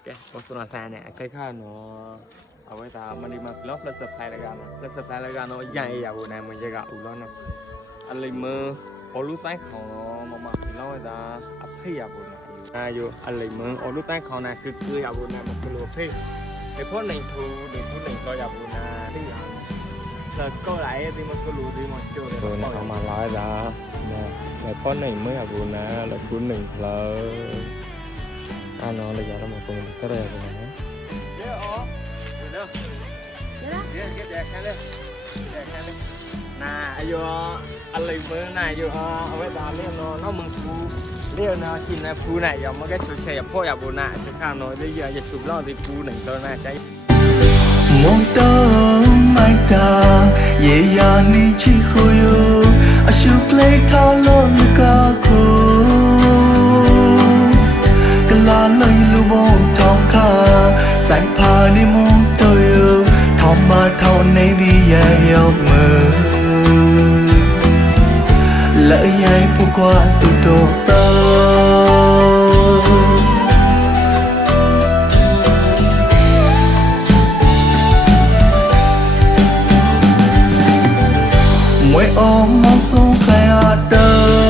Oke, mau penasaran ya? Kayak kan, apa itu? Mari mas lo plus supply lagi kan? Plus supply lagi kan? Oh, ya ya, bu, nih menjadi gak ulang nih. Ada lima, olu saya kau mama bilang itu apa ya bu? Nah, yo, ada lima, olu saya kau nih kekeh ya bu, nih mau keluar sih. Thì phố này thu, này thu này coi dọc là tiếng Nhật Là cô lại thì mà cô lùi đi mà chưa được Rồi nó mà lại ra Nè, là phố này mới học là là phố này là ആ നോളജാണ് മൊത്തം കറിയാക്കുന്നത് nà ayo alai mơ nà ayo a wai da le no no mừng phu le no chin na phu này yo mo cái chu che po ya bu na chu kha no le giờ ya chu lo thì phu này to na chai mong ta mai ta ye ya ni chi khoyo a shu play thao lo ka ko lấy lưu bố thong kha sáng pha đi muốn tôi yêu thong ba thong này đi dài yêu mơ lỡ dài phụ qua sự đồ tao mỗi ôm mong xuống khai ở đời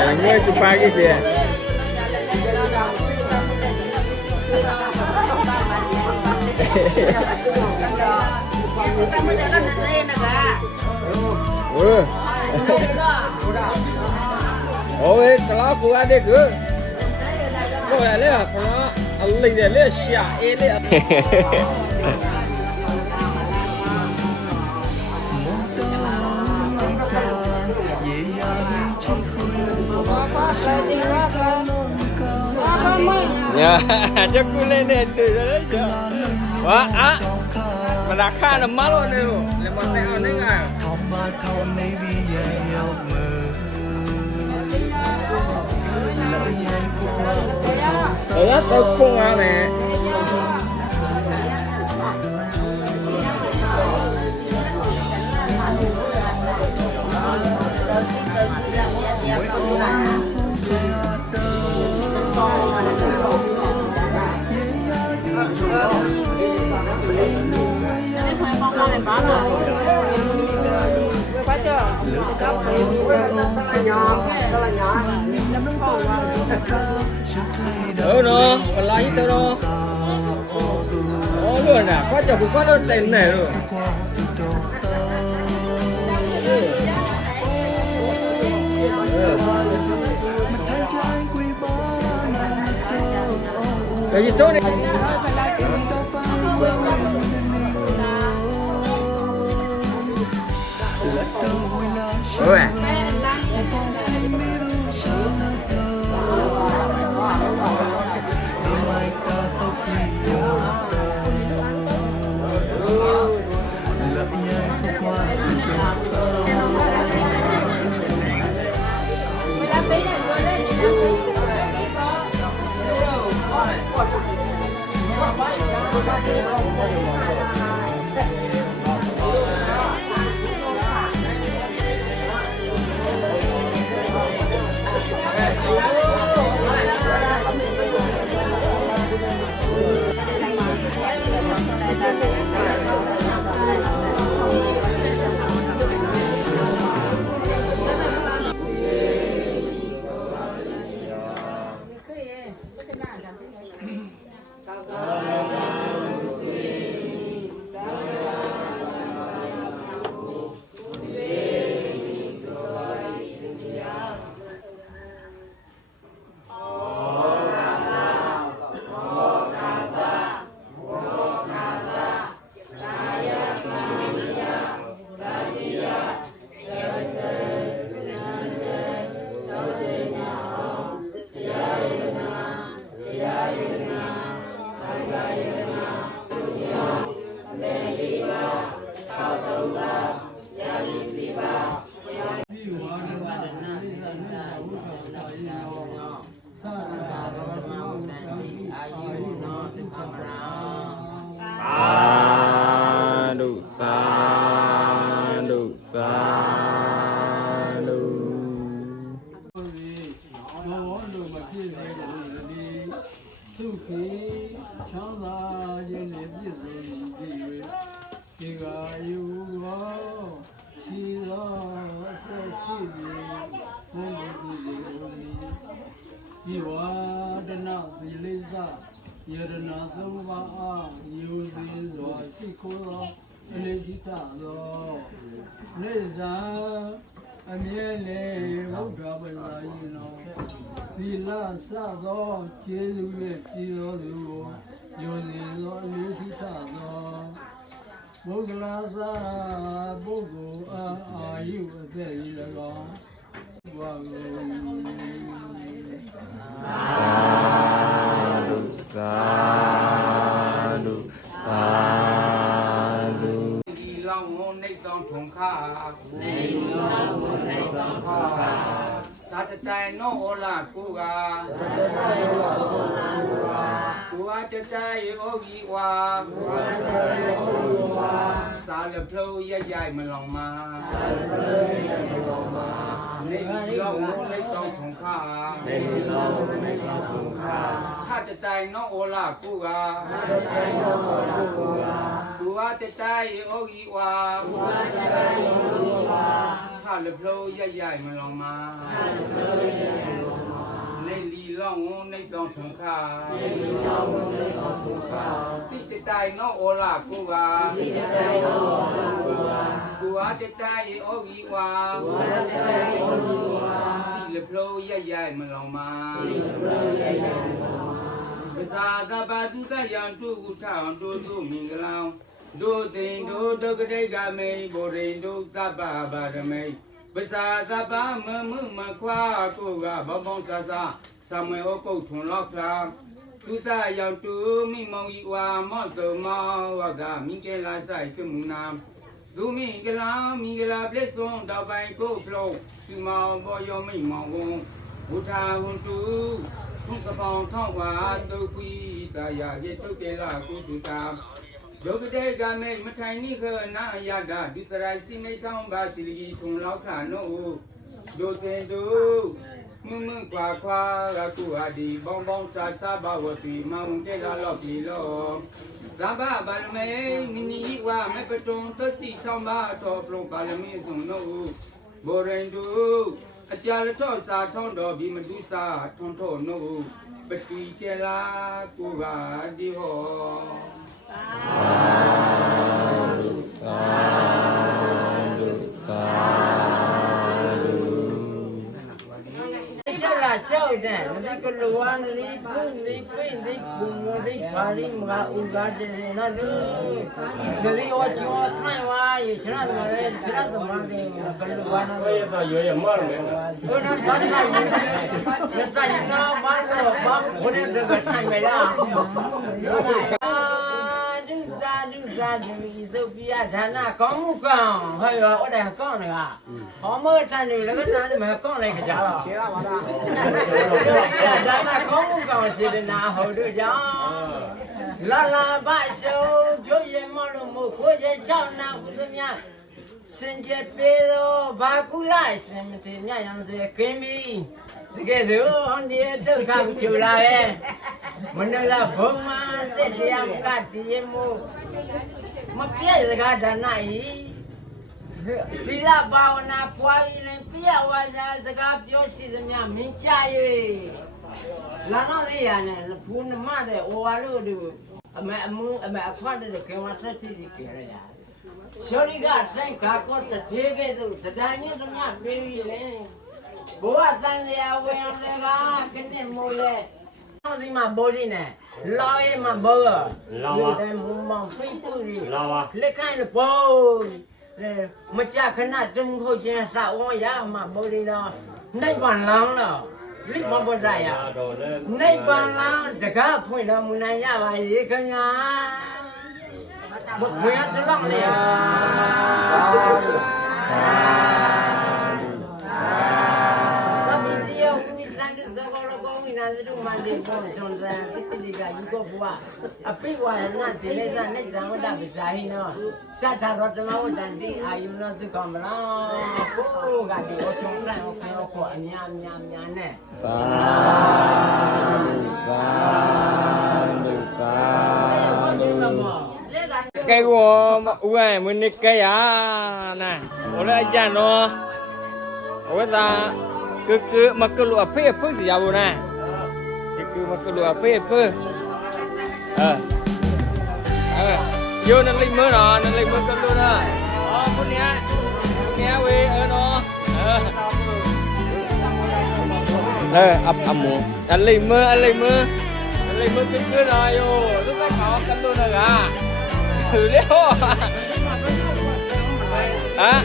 我也是八个 g 我也是八个 g 我也是八个 g 我也个 g 我个 g 我个也是个个 Ya, jago lene tu dah je. Wah, ah. Melaka nak malu ni lu. Lepas ni awak ni kan. Thoma thom ni dia yang mơ. Hãy subscribe cho kênh Ghiền Mì Gõ Để không bỏ lỡ những video hấp dẫn nhỏ, rất là nhỏ. Ừ nó còn lại ít đó. Đó luôn à quá trời cũng quá đơn tên này rồi Để gì tốt đi Ôi à 我刚给你发红包，你忙了。Allah. ဒီဝါဒနာသီလိစယရနာသုံးပါးအားယူသည်စွာရှိခိုးသောအလေးရှိသသောနေဇာအမြဲလေဘုရားပဇာယိနောသီလစသောကျေးဇူးရဲ့ပြည်တော်သူကိုယုံကြည်သောအလေးရှိသသောဘုဂလာသာပုဂ္ဂိုလ်အားအာယုအသက်ဤ၎င်း ဝါဂုသာဓုသာဓုဒီလောင်းဝနှိတ်တောင်းထုံခါနေလောင်းဝနှိတ်တောင်းထုံခါသာတတိုင်နောဟောလာကိုကသာတတိုင်နောဟောလာကိုကကိုဝတတိုင်ဩဂီဝါကိုဝတတိုင်ဩဂီဝါ พลูยายายมันลงมาในเล่ารู้ต้องของข้าในเล่าในกองของข้าชาติตายน้องโอลากูกาชาติตายน้องโอลากูกากูว่จะตายโอกีวากูวาจะตายโอกีวาชาติพลูยายายมันลงมาชาติพลูยายาย လောင်းဝနေတောင်းထုံခါနေလီလောင်းဝနေတောင်းထုံခါတိတတိုင်နောဩလာကိုကတိတတိုင်နောဩလာကိုကသူဝတတိုင်ဩဂီဝါသူဝတတိုင်ဩဂီဝါတိလဖလို့ရရိုက်မလောင်မာတိလဖလို့ရရိုက်မလောင်မာပဇာတပါတုကယံတုကုထံတို့သူမင်္ဂလံတို့တိန်တို့ဒုက္ခတိကမိန်ဘုရိန်တို့သဗ္ဗပါရမိတ်ပဇာတပါမမှုမခွာကိုကဘောပေါင်းဆဆ ဆမွေဩကုတ်ထွန်လောက်သာသုတရောက်တူမိမောင်ဤဝါမော့တော်မောဝကမိကလာဆိုင်ကမူနာဒုမိကလာမိကလာပြည့်စုံတော့ပိုင်ကိုဖလုံးစုမောင်ဘော်ယောမိမောင်ကုန်ဘုထာဝန္တူသူကပောင်ထောက်ပါတုတ်ကွီတာယာရေတုတ်ကလာကုစုတာဒုက္ကတေကမေမထိုင်နိခနာယဒဒီစရိုက်စိမိတ်ထောင်းပါစီလီထုံလောက်ခနို့ဒုသင်တူ มึงมึงกลาควาละกูอดีบองบองซาซาบาวตีมังเกลาลอปีโลဇာဘဗလမေနိနိဝမကတုံသစီထောင်းမတော်ပလုံပါလမင်းစုံနုဘောရင်တုအကြာလထော့စာထောင်းတော်ဘီမတုစာထွန်းထော့နုပတိကလာကိုပါတိဟောသာသာ 啥车有呢？那里搞旅馆，那里布，那里布，那里布，那里搞的，搞那个那都，那里有车，那玩意儿，现在怎么的？现在怎么的？搞旅馆？我也到岳阳买了点。不是，咋的嘛？那咋的嘛？买这个买布的这个钱没了。咋子一走比亚山那刚木刚，哎呦，我来刚那个，好么个山，那个山路么刚来个家了。谢了，我的。亚山那刚木刚，是的那好多江。拉拉把手，脚也毛了木，过些桥那不怎么样。春节别了，把古来什么的，那样子也更美。这个路，俺爹都看不出来。我那个宝马，这里俺们家爹没。 ပြီတကယ်တော့ဟောဒီဒုက္ခကျူလာရဲ့မနလာဘုံမှာစစ်တရားကတည်မှုမပြည့်စကားဒါနဤသီလဘာဝနာပွားပြီးရင်ပြရဝါစာစကားပြောရှိသမျှမင်းကြ၍လာတော့လေးရနဲ့ဘုန်းမတဲ့ဝါလို့ဒီအမေအမအမေအခွတ်တဲ့ကေဝတ်တိတိကြရရရှောရီကတိုင်းကာကောတတေကဲ့သို့တရားညသမျှပြေးပြီးလေဘဝတန်လျာဝင်အောင်လည်းကကနေမိုးလေ ဒီမှာဘောဒီနဲ့လောရဲမှာဘောလောတဲ့မုံမောင်ဖိပူရီလောပါလက်ခိုင်းလို့ဘောလေမကြခဏတုံဟုတ်ချင်းစာဝရမှာဘောဒီတော့နိုင်ပန်လောင်းတော့လိမဘောဒရနိုင်ပန်လောင်းတကားဖွင့်တော်မူနိုင်ရ ဒါကတော့ကောင်းနေတယ်သူမန်ဒီပေါ်တွန်တယ်ဒီကယူကဘွားအပိဝါရဏဒီလေးသာနေဇံဝတ္တပဇာဟိနောစသတော်သမဝတ္တန်ဒီအာယုနောသူကမလားဘိုးကဒီကိုချုံရံကိုခံရောခေါ်အများများများနဲ့ပါပါပါပါကဲကောဦးရမနိကဲရနာဘောရအကြံတော့ဝဒသာ cứ cứ mà cứ lụa phê phê gì giàu nè. Cứ cứ mà cứ lụa phê phê à ờ. ờ. vô nên linh mưa rồi, nên linh mưa cơm luôn đó ờ phút nhá phút nhá quê ở nó. Đây ập ầm mù anh linh mưa anh linh mưa anh linh mưa cứ cứ rồi. Vô lúc đó khó cắn luôn rồi à. Thử đéo à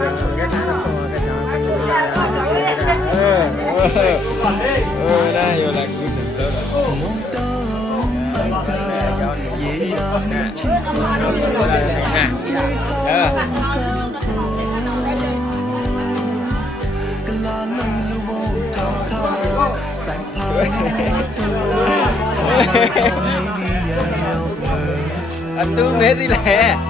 này cái cái nó to cái đó ờ ờ đây rồi là cứ đừng tới muốn tao anh ca dễ dàng chỉ ờ กลาลอยลูโบทองคำแสงพาตัวไม่ดีอย่าเดียวเมื่อ anh tu mẹ đi lẹ และ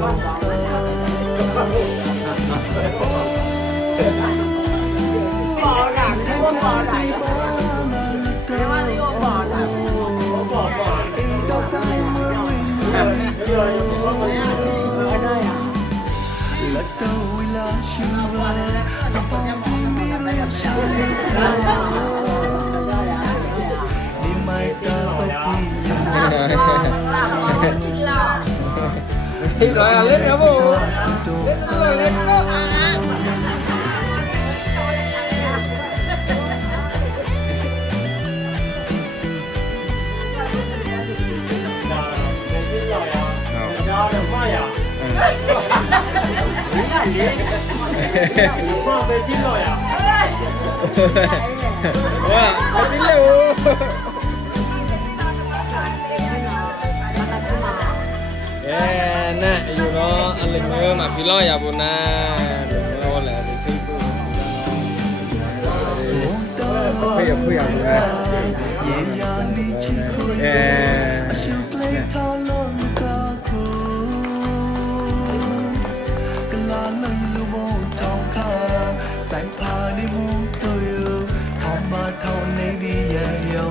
bỏ đảng thua bỏ đảng thế mà thua bỏ đảng bỏ bỏ đi đâu thì gọi là lên nữa bố lên rồi lên nữa Wow, I didn't know. นะอยู่เนาะอันเล็กเมื่อมาพี่ล่อยาบุนาเล็กเมื่อนหเนที่ตัเพื่อเพื่อนะเงพาในมุมตัวอยู่ทำมาเท่าในดีอ่าเดียว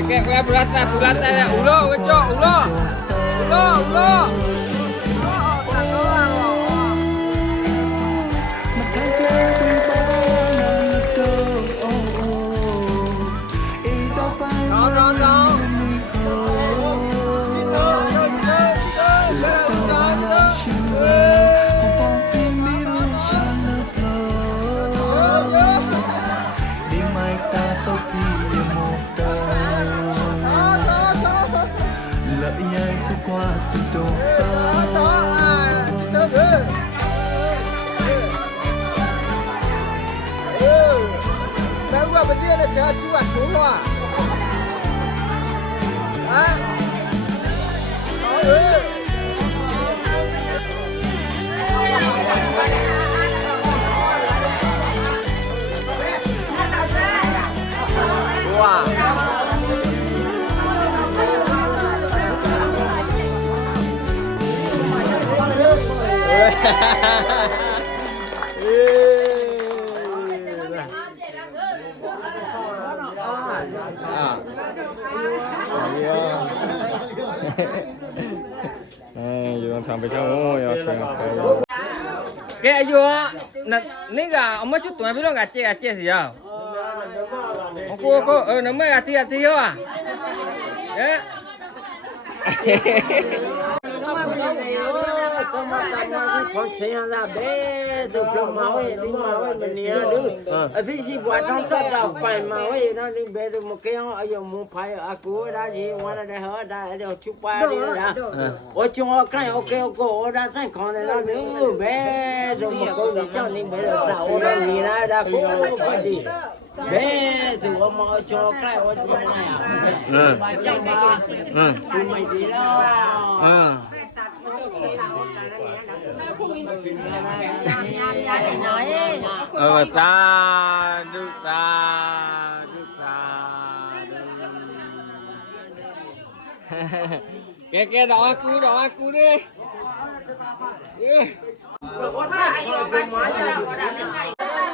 Que que fue plata, plata, ulo, wecho, ulo. Ulo, ulo. 走啊走啊！去长春！去去！来，我们领那钱，去管图图啊！啊！ อยู่ตรงทางไปเช่าโอ้ยโอเคแกอยู่นั่นนี่ก็เอามาชุดตัวพี่น้องกะเจ๊กะเจ๊สิยาวโอ้โหก็เออนั่นไม่กะเตี้ยเตี้ยว่ะเอ๊ะ ของเชียงราเบ้ดูกมาไว้ดูมาไว้มันเนี่ยดูอดที่ชีวัต้องก็ดากไปมาไว้นั่นนี่เบ้ดูมุกยังอายุมุพายอากูได้ยีวันได้เหรอได้เดี๋ยวชุบไปดีนะโอ้จงเอาใกล้โอเคโอเคโอ้ได้ตั้คขในนั้นดูเบ้ดูมุกยังเจ้านี่เบ้ดูสาวนั่นนี่ะได้กูพอดีเบ้ดูว่ามาจุงใกล้โอ้จุงไหนอะเบ้ไจังมาคุณไม่ดีแล้ว Ờ, ờ ta đức ta đức ta cái cái đó cú đó cú đi.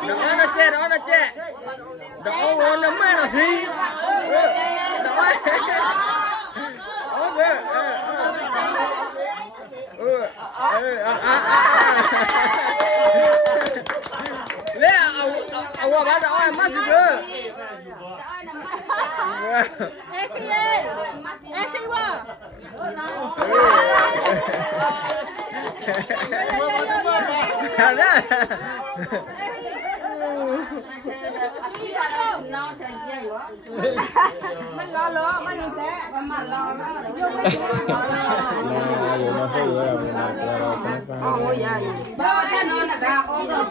Đó nó che đó nó che đó nó nấm nó thi. Đó. อเอออะอะอะเล่เอาเอาเอาว่าบ้านอ้อยมาสิเด้อ Ekiel, Ekiwa. Hello. Lo lo, mình đi té, và mà lo lo. Vô mấy cái lo lo. Ôi da. Bao cha nó là ra ôm được.